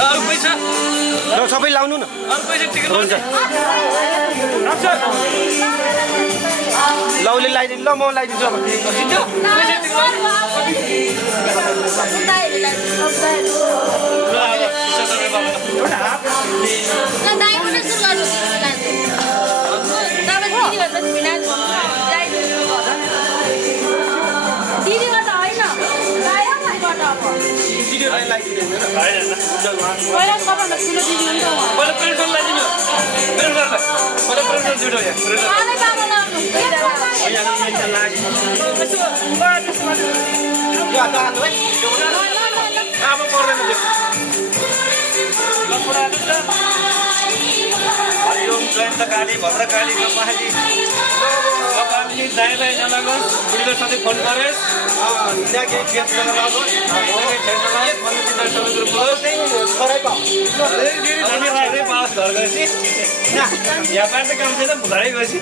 अरु पैसा ल सबै लाउनु न अरु पैसा टिकट हुन्छ ल उसले लाइदिनु ल म लाइदिन्छु अब दिन्छु पैसा हरिओम जयन्तकाली भद्रकाली कपाली कपाली दाइलाई नलागोस् बुढीले सधैँ फोन गरेस् त्यहाँ केही खेत नलागोस् पास घर गएपछि यहाँ पाएर त काम छैन घरै गएपछि